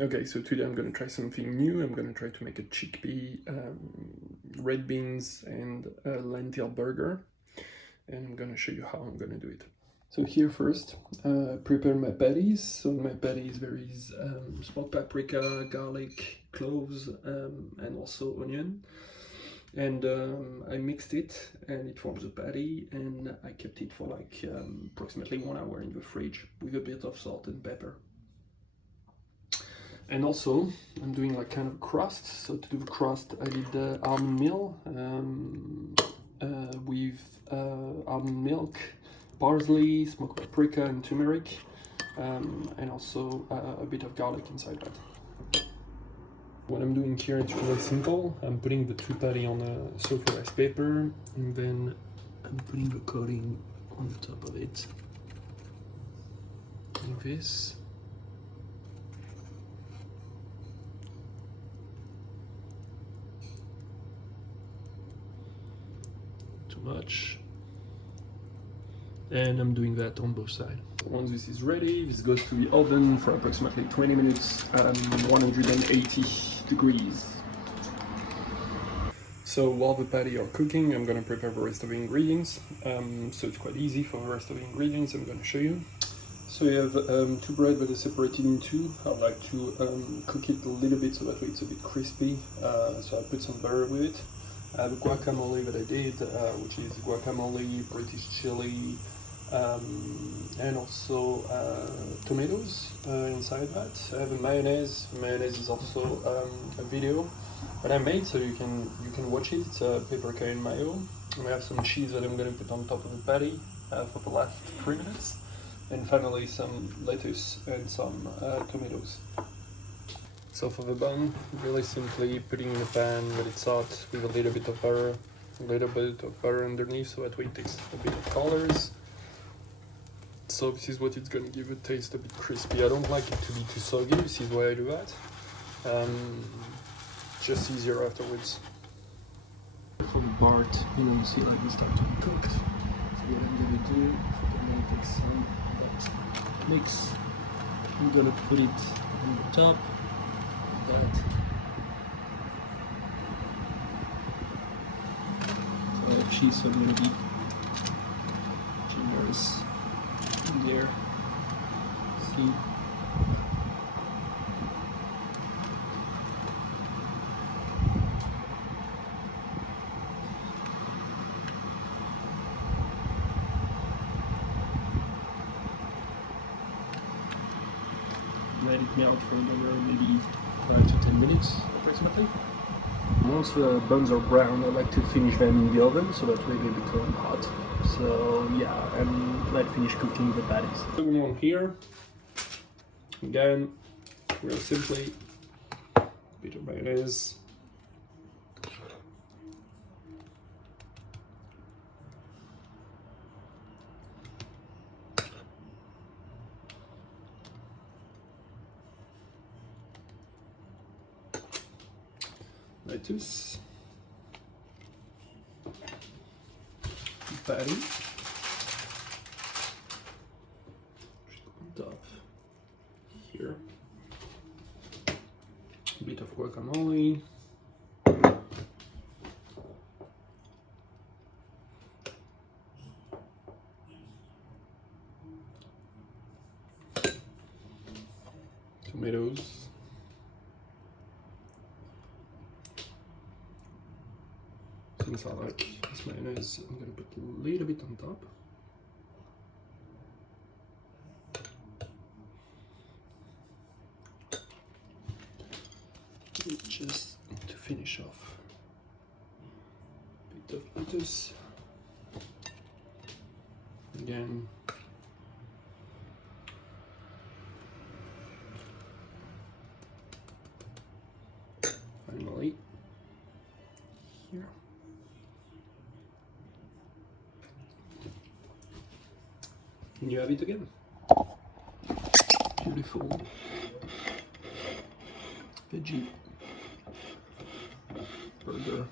Okay, so today I'm gonna try something new. I'm gonna try to make a chickpea, red beans and lentil burger, and I'm gonna show you how I'm gonna do it. So here first, prepare my patties. So my patties there is smoked paprika, garlic, cloves, and also onion. And I mixed it and it forms a patty, and I kept it for like approximately 1 hour in the fridge with a bit of salt and pepper. And also, I'm doing like kind of crust. So to do the crust, I did almond meal with almond milk, parsley, smoked paprika, and turmeric, and also a bit of garlic inside that. What I'm doing here is really simple. I'm putting the two patty on a soft rice paper, and then I'm putting the coating on the top of it, like this. Too much. And I'm doing that on both sides. Once this is ready, this goes to the oven for approximately 20 minutes at 180 degrees. So while the patty are cooking, I'm gonna prepare the rest of the ingredients. So it's quite easy for the rest of the ingredients. I'm gonna show you. So you have two bread that are separated in two. I like to cook it a little bit so that way it's a bit crispy. So I put some butter with it. I have a guacamole that I did, which is guacamole, British chili, and also tomatoes inside that. I have a mayonnaise. Mayonnaise is also a video that I made, so you can watch it. It's a paprika and mayo. And I have some cheese that I'm going to put on top of the patty for the last 3 minutes, and finally some lettuce and some tomatoes. So for the bun, really simply putting in the pan, let it hot with a little bit of butter, underneath, so that way it takes a bit of colors. So this is what it's gonna give a taste a bit crispy. I don't like it to be too soggy, this is why I do that. Just easier afterwards. For the part, you see like this start to be cooked. So what I'm gonna do, I'm gonna take some of that mix. I'm gonna put it on the top. So I have cheese, so I'm going to be generous in there. See? Let it melt for another maybe 5 to 10 minutes approximately. Once the buns are brown, I like to finish them in the oven so that way they become hot. So yeah, and let finish cooking the patties. Second one here. Again, real simply, a bit of mayonnaise. Lettuce, patty, on top here, a bit of guacamole, tomatoes, since I like this mayonnaise, I'm going to put a little bit on top. Just to finish off, a bit of lettuce. Again, finally, here. And you have it again. Beautiful veggie burger.